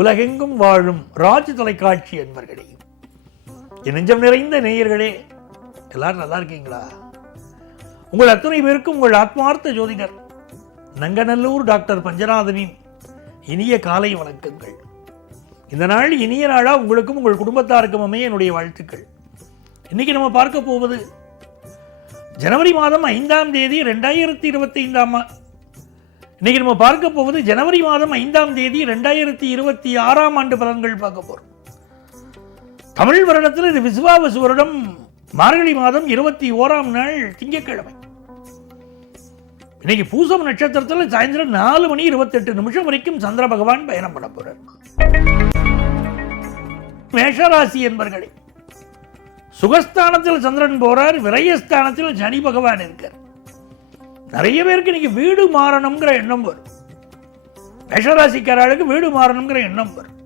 உலகெங்கும் வாழும் ராஜ் தொலைக்காட்சி அன்பர்களே, என் நெஞ்சம் நிறைந்த நேயர்களே, எல்லாரும் நல்லா இருக்கீங்களா? உங்கள் அத்தனை பேருக்கும் உங்கள் ஆத்மார்த்த ஜோதிடர் நங்கநல்லூர் டாக்டர் பஞ்சநாதனின் இனிய காலை வணக்கங்கள். இந்த நாள் இனிய நாளா உங்களுக்கும் உங்கள் குடும்பத்தாருக்கும் அமைய என்னுடைய வாழ்த்துக்கள். இன்னைக்கு நம்ம பார்க்க போவது ஜனவரி மாதம் 5ஆம் தேதி 2025 இன்னைக்கு நம்ம பார்க்க போவது ஜனவரி மாதம் 5ஆம் தேதி 2026 ஆண்டு பலன்கள் பார்க்க போறோம். தமிழ் வருடத்தில் இது விசுவாவசு வருடம் மார்கழி மாதம் 21ஆம் நாள் திங்கட்கிழமை. இன்னைக்கு பூசம் நட்சத்திரத்தில் சாயந்தரம் 4:28 வரைக்கும் சந்திர பகவான் பயணம் பண்ண போறார். மேஷராசி என்பர்களே, சுகஸ்தானத்தில் சந்திரன் போறார், விரயஸ்தானத்தில் சனி பகவான் இருக்கார். நிறைய பேருக்கு இன்னைக்கு வீடு மாறணுங்கிற எண்ணம் வரும். மேஷராசிக்காரர்களுக்கு வீடு மாறணுங்கிற எண்ணம் வரும்.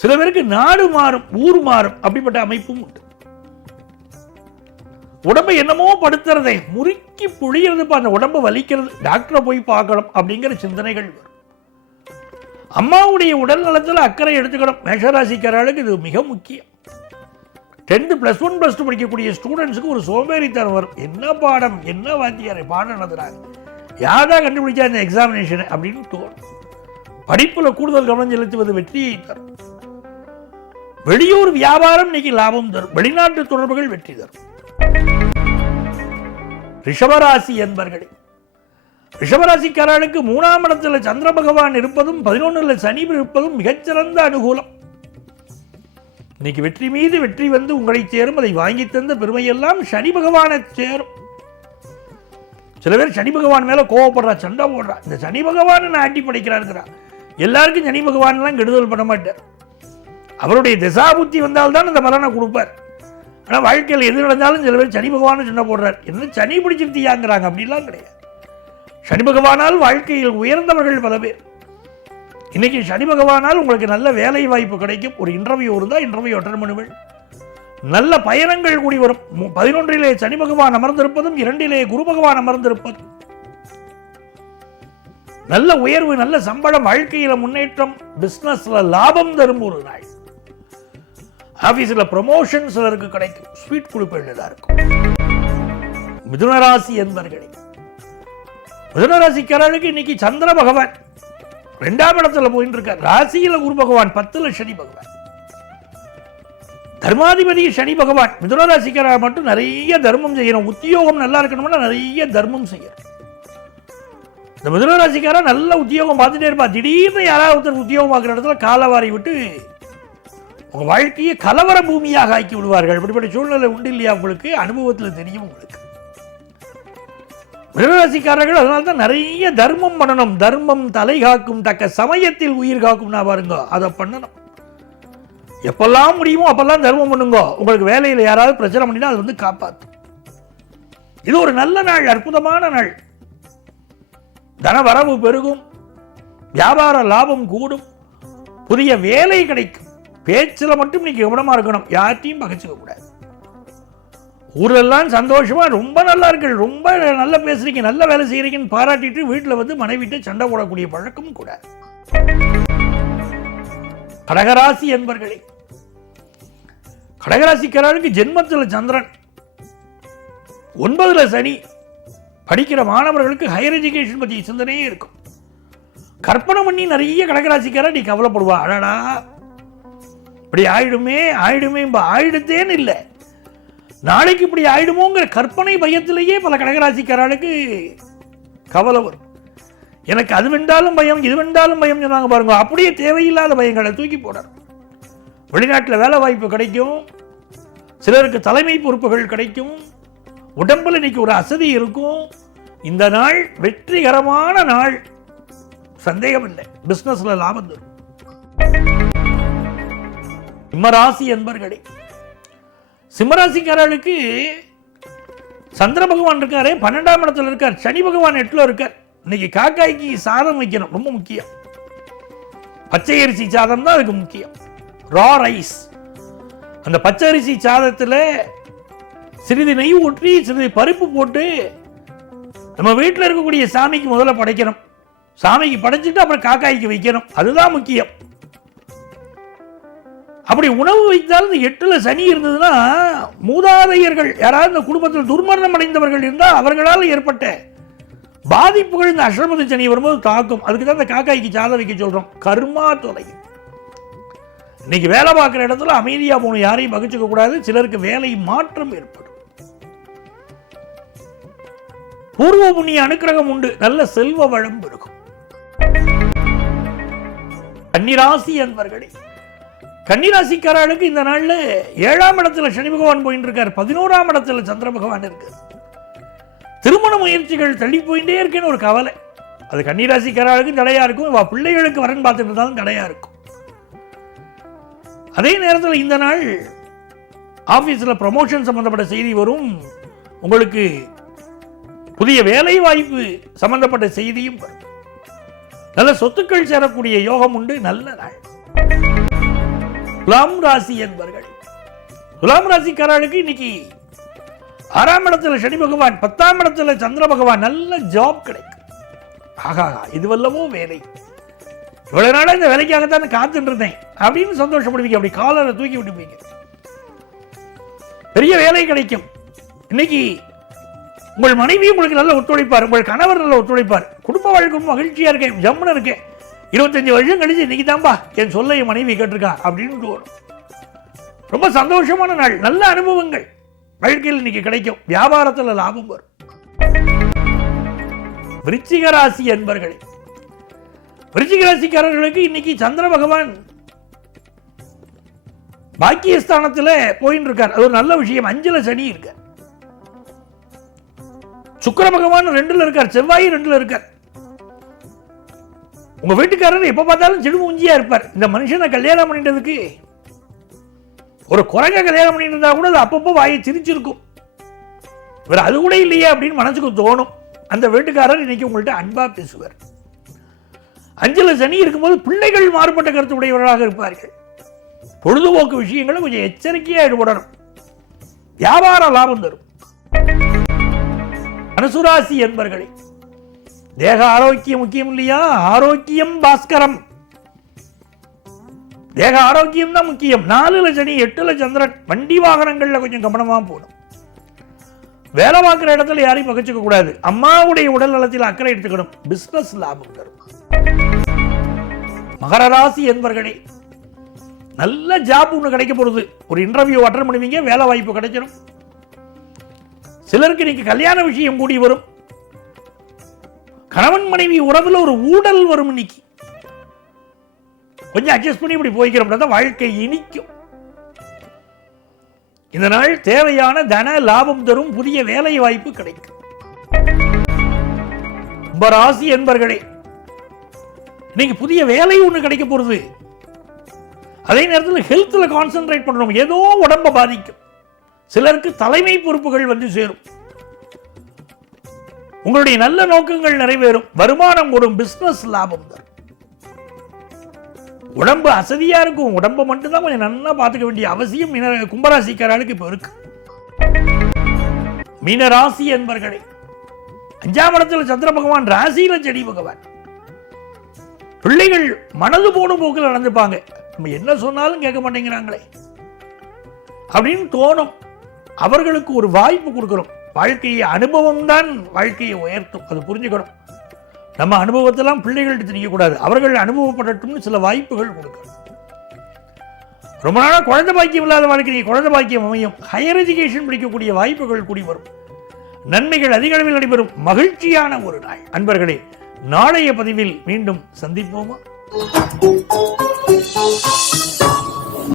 சில பேருக்கு நாடு மாறும், ஊர் மாறும், அப்படிப்பட்ட அமைப்பும் உண்டு. உடம்பை என்னமோ படுத்துறதே, முறுக்கி புழியறது, அந்த உடம்பை வலிக்கிறது, டாக்டரை போய் பார்க்கணும் அப்படிங்கிற சிந்தனைகள் வரும். அம்மாவுடைய உடல் நலத்தில் அக்கறை எடுத்துக்கணும். மேஷராசிக்காரர்களுக்கு இது மிக முக்கியம். 10th +1 +2 படிக்கக்கூடிய ஸ்டூடெண்ட்ஸுக்கு ஒரு சோம்பேறித்தனம் வரும். என்ன பாடம், என்ன வாத்தியாரை பாடம் நடத்துறாங்க, யாரா கண்டுபிடிச்சா இந்த எக்ஸாமினேஷன் அப்படின்னு தோணும். படிப்புல கூடுதல் கவனம் செலுத்துவது வெற்றியை தரும். வெளியூர் வியாபாரம் இன்னைக்கு லாபம் தரும். வெளிநாட்டு தொடர்புகள் வெற்றி தரும். ரிஷபராசி என்பர்களே, ரிஷபராசிக்காரர்களுக்கு 3ஆம் இடத்துல சந்திர பகவான் இருப்பதும் 11ல் சனி இருப்பதும் மிகச்சிறந்த அனுகூலம். இன்னைக்கு வெற்றி மீது வெற்றி வந்து உங்களை சேரும். அதை வாங்கி தந்த பெருமையெல்லாம் சனி பகவானை சேரும். சில பேர் சனி பகவான் மேல கோவப்படுறா, சண்டை போடுறா. இந்த சனி பகவான் ஆட்டி படைக்கிறாருங்கிறா. எல்லாருக்கும் சனி பகவான் எல்லாம் கெடுதல் பண்ண மாட்டார். அவருடைய திசாபுத்தி வந்தால்தான் அந்த பலனை கொடுப்பார். ஆனால் வாழ்க்கையில் எது நடந்தாலும் சில பேர் சனி பகவான் சண்டை போடுறார். என்ன சனி பிடிச்சிருத்தியாங்கிறாங்க. அப்படிலாம் கிடையாது. சனி பகவானால் வாழ்க்கையில் உயர்ந்தவர்கள் பல பேர். இன்னைக்கு சனி பகவானால் உங்களுக்கு நல்ல வேலை வாய்ப்பு கிடைக்கும். ஒரு இன்டர்வியூ இருந்தால் இன்டர்வியூ அட்டெண்ட் பண்ணுங்கள். நல்ல பயணங்கள் கூடி வரும். 11லே சனி பகவான் அமர்ந்திருப்பதும் 2லே குரு பகவான் அமர்ந்திருப்பதும் நல்ல உயர்வு, நல்ல சம்பளம், வாழ்க்கையில முன்னேற்றம், பிசினஸ்ல லாபம் தரும் ஒரு நாள். ஆபீஸ்ல ப்ரமோஷன் சிலருக்கு கிடைக்கும். ஸ்வீட் கொடுப்பா இருக்கும். மிதுனராசி என்பர்களே, மிதுனராசிக்காரர்களுக்கு இன்னைக்கு சந்திர பகவான் 2ஆம் இடத்துல போயிட்டு இருக்கார். ராசியில குரு பகவான், 10ல் சனி பகவான். தர்மாதிபதி சனி பகவான். மிதுனராசிக்காரர் மட்டும் நிறைய தர்மம் செய்யணும். உத்தியோகம் நல்லா இருக்கணும்னா நிறைய தர்மம் செய்யணும். இந்த மிதுனராசிக்காரர் நல்ல உத்தியோகம் பார்த்துட்டே இருப்பா. திடீர்னு யாராவது ஒருத்தர் உத்தியோகம் பார்க்குற இடத்துல காலவாரி விட்டு உங்க வாழ்க்கையை கலவர பூமியாக ஆக்கி விடுவார்கள். இப்படிப்பட்ட சூழ்நிலை உண்டு இல்லையா? உங்களுக்கு அனுபவத்தில் தெரியும். உங்களுக்கு மிதுனராசிக்காரர்கள் அதனால தான் நிறைய தர்மம் பண்ணணும். தர்மம் தலை காக்கும், தக்க சமயத்தில் உயிர் காக்கும். நான் பாருங்க, அதை பண்ணணும். எப்பெல்லாம் முடியுமோ அப்பெல்லாம் தர்மம் பண்ணுங்க. உங்களுக்கு வேலையில் யாராவது பிரச்சனை பண்ணினா அது வந்து காப்பாற்றும். இது ஒரு நல்ல நாள், அற்புதமான நாள். தன வரவு பெருகும், வியாபார லாபம் கூடும், புதிய வேலை கிடைக்கும். பேச்சில் மட்டும் நீங்க கவனமா இருக்கணும். யார்ட்டையும் பகைச்சிக்க கூடாது. ஊரெல்லாம் சந்தோஷமா ரொம்ப நல்லா இருக்கு, ரொம்ப நல்லா பேசுறீங்க, நல்ல வேலை செய்யறீங்கன்னு பாராட்டிட்டு வீட்டில் வந்து மனைவிட்டு சண்டை போடக்கூடிய பழக்கம் கூடாது. கடகராசி என்பர்களே, கடகராசிக்காரர்களுக்கு ஜென்மத்தில் சந்திரன், 9ல் சனி. படிக்கிற மாணவர்களுக்கு ஹையர் எஜுகேஷன் பற்றி சிந்தனையே இருக்கும். கற்பனை பண்ணி நிறைய கடகராசிக்காரர் நீ கவலைப்படுவா. அடடா இப்படி ஆயிடுமே ஆயிடுமே, ஆயிடுத்தேன்னு இல்லை, நாளைக்கு இப்படி ஆயிடுமோங்கிற கற்பனை பயத்திலேயே பல கடகராசிக்காரர்களுக்கு கவலை வரும். எனக்கு அது வென்றாலும் பயம், இது வென்றாலும் பயம் சொன்னாங்க பாருங்க. அப்படியே தேவையில்லாத பயங்களை தூக்கி போடணும். வெளிநாட்டில் வேலை வாய்ப்பு கிடைக்கும். சிலருக்கு தலைமை பொறுப்புகள் கிடைக்கும். உடம்புல இன்னைக்கு ஒரு அசதி இருக்கும். இந்த நாள் வெற்றிகரமான நாள், சந்தேகம் இல்லை. பிசினஸ்ல லாபம் தரும். சிம்மராசி என்பர்களே, சிம்மராசிக்காரர்களுக்கு சந்திர பகவான் இருக்காரு, 12ஆம் இடத்துல இருக்கார். சனி பகவான் 8ல் இருக்கார். இன்னைக்கு காக்காய்க்கு சாதம் வைக்கணும், ரொம்ப முக்கியம். பச்சை அரிசி சாதம் தான் அதுக்கு முக்கியம். Raw rice. அந்த பச்சை அரிசி சாதத்தில் சிறிது நெய் ஊற்றி சிறிது பருப்பு போட்டு நம்ம வீட்டில் இருக்கக்கூடிய சாமிக்கு முதல்ல படைக்கணும். சாமிக்கு படைச்சிட்டு அப்புறம் காக்காய்க்கு வைக்கணும். அதுதான் முக்கியம். அப்படி உணவு வைத்தால் இந்த 8ல் சனி இருந்ததுன்னா மூதாதையர்கள் யாராவது இந்த குடும்பத்தில் துர்மரணம் அடைந்தவர்கள் இருந்தால் அவர்களால் ஏற்பட்ட பாதிப்புகள் இந்த அஷ்டமத்து சனி வரும்போது தாக்கும். அதுக்கு தான் இந்த காக்காய்க்கு சாதம் வைக்க சொல்றோம். கர்மா தொலையும். இன்னைக்கு வேலை பார்க்குற இடத்துல அமைதியா போகணும், யாரையும் பகிச்சுக்க கூடாது. சிலருக்கு வேலை மாற்றம் ஏற்படும். பூர்வ புண்ணிய அனுக்கிரகம் உண்டு, நல்ல செல்வ வளம் இருக்கும். கன்னிராசி அன்பர்களே, கன்னிராசிக்காரர்களுக்கு இந்த நாள்ல 7ஆம் இடத்துல சனி பகவான் போயிட்டு இருக்கார், 11ஆம் இடத்துல சந்திர பகவான் இருக்கு. திருமண முயற்சிகள் தள்ளி போயிட்டே இருக்கேன்னு ஒரு கவலை. அது கன்னிராசிக்காரர்களுக்கும் தடையா இருக்கும், பிள்ளைகளுக்கு வரன் பார்த்துட்டு இருந்தாலும் தடையா இருக்கும். அதே நேரத்தில் இந்த நாள் ஆபீஸ்ல ப்ரமோஷன் சம்பந்தப்பட்ட செய்தி வரும். உங்களுக்கு புதிய வேலை வாய்ப்பு சம்பந்தப்பட்ட செய்தியும் வரும். நல்ல சொத்துக்கள் சேரக்கூடிய யோகம் உண்டு. நல்ல நாள். துலாம் ராசி என்பர்கள், துலாம் ராசிக்காரர்களுக்கு இன்னைக்கு 6ஆம் இடத்துல சனி பகவான், 10ஆம் இடத்துல சந்திர பகவான், நல்ல ஜாப் கிடைக்கும். ஆகா, இதுவல்லவோ வேலை, இவ்வளவு நாளா இந்த வேலைக்காகத்தான் காத்துட்டு இருந்தேன் அப்படின்னு சந்தோஷப்படுவீங்க. அப்படி காலரை தூக்கி விட்டுப்பீங்க. பெரிய வேலை கிடைக்கும். இன்னைக்கு உங்கள் மனைவி உங்களுக்கு நல்ல ஒத்துழைப்பார், உங்கள் கணவர் நல்ல ஒத்துழைப்பார். குடும்ப வாழ்க்கை மகிழ்ச்சியா இருக்கேன், ஜம்முன்னு இருக்கேன், 25 வருஷம் கழிச்சு இன்னைக்கு தான்பா என் சொல்ல என் மனைவி கேட்டிருக்கா அப்படின்னு தோணும். ரொம்ப சந்தோஷமான நாள். நல்ல அனுபவங்கள் வாழ்க்கையில் இன்னைக்கு கிடைக்கும். வியாபாரத்தில் லாபம் வரும். விருச்சிக ராசி என்பர்களே, விருச்சிக ராசிக்காரர்களுக்கு இன்னைக்கு சந்திர பகவான் பாக்கியஸ்தானத்தில் போயின்னு இருக்கார். அது ஒரு நல்ல விஷயம். 5ல் சனி இருக்கார். சுக்கிர பகவான் 2ல் இருக்கார், செவ்வாய் 2ல் இருக்கார். உங்க வீட்டுக்காரர் எப்ப பார்த்தாலும் சிடுமூஞ்சியா இருப்பார். இந்த மனுஷனை கல்யாணம் பண்ணிட்டதுக்கு ஒரு குரங்க கல்யாணம் பண்ணிட்டு இருந்தா கூட அது அப்பப்போ வாயை சிரிச்சிருக்கும். இவர் அது கூட இல்லையே அப்படின்னு மனசுக்கு தோணும். அந்த வீட்டுக்காரர் இன்னைக்கு உங்கள்கிட்ட அன்பா பேசுவார். 5ல் சனி இருக்கும்போது பிள்ளைகள் மாறுபட்ட கருத்து உடையவர்களாக இருப்பார்கள். பொழுதுபோக்கு விஷயங்களை கொஞ்சம் எச்சரிக்கையா ஈடுபடணும். வியாபார லாபம் தரும். தனுசுராசி என்பர்களே, தேக ஆரோக்கியம் முக்கியம் இல்லையா? ஆரோக்கியம் பாஸ்கரம். தேக ஆரோக்கியம் தான் முக்கியம். 4ல் சனி, 8ல் சந்திரன். வண்டி வாகனங்கள்ல கொஞ்சம் கவனமா போகணும். வேலை பார்க்கிற இடத்துல யாரையும் பகிச்சுக்க கூடாது. அம்மாவுடைய உடல் நலத்தில் அக்கறை எடுத்துக்கணும். பிசினஸ் லாபம் தரும். மகர ராசி என்பர்களே, நல்ல ஜாப் ஒன்று கிடைக்க போறது. ஒரு இன்டர்வியூ அட்டெண்ட் பண்ணுவீங்க, வேலை வாய்ப்பு கிடைச்சிடும். சிலருக்கு இன்னைக்கு கல்யாண விஷயம் கூடி வரும். கணவன் மனைவி உறவுல ஒரு ஊடல் வரும். இன்னைக்கு கொஞ்சம் அட்ஜஸ்ட் பண்ணி இப்படி போய்க்கிறோம், வாழ்க்கை இனிக்கும். இந்த நாள் தேவையான தன லாபம் தரும். புதிய வேலை வாய்ப்பு கிடைக்கும். கும்பராசி என்பர்களே, இன்னைக்கு புதிய வேலை ஒன்று கிடைக்க போறது. அதே நேரத்தில் ஹெல்த்ல கான்சென்ட்ரேட் பண்ணணும். ஏதோ உடம்ப பாதிக்கும். சிலருக்கு தலைமை பொறுப்புகள் வந்து சேரும். உங்களுடைய நல்ல நோக்கங்கள் நிறைவேறும். வருமானம் ஒரு பிசினஸ் லாபம் தரும். உடம்பு அசதியா இருக்கும். உடம்பை மட்டும்தான் கொஞ்சம் நல்லா பார்த்துக்க வேண்டிய அவசியம் கும்பராசிக்காரர்களுக்கு இப்ப இருக்கு. மீனராசி என்பர்களே, 5ஆம் இடத்துல சந்திர பகவான், ராசியில சனி பகவான். பிள்ளைகள் மனது போன போக்கில் நடந்துப்பாங்க. நம்ம என்ன சொன்னாலும் கேட்க மாட்டேங்கிறாங்களே அப்படின்னு தோணும். அவர்களுக்கு ஒரு வாய்ப்பு கொடுக்கிறோம். வாழ்க்கையை அனுபவம் தான் வாழ்க்கையை உயர்த்தும். அது புரிஞ்சுக்கணும். நம்ம அனுபவத்தெல்லாம் பிள்ளைகள்கிட்ட தெரியக்கூடாது. அவர்கள் அனுபவப்படட்டும்னு சில வாய்ப்புகள் கொடுக்கணும். ரொம்ப நாளாக குழந்தை பாக்கியம் இல்லாத வாழ்க்கை குழந்தை பாக்கியம் அமையும். ஹையர் எஜுகேஷன் படிக்கக்கூடிய வாய்ப்புகள் கூடி வரும். நன்மைகள் அதிக அளவில் நடைபெறும். மகிழ்ச்சியான ஒரு நாள். அன்பர்களே, நாளைய பதிவில் மீண்டும் சந்திப்போமா?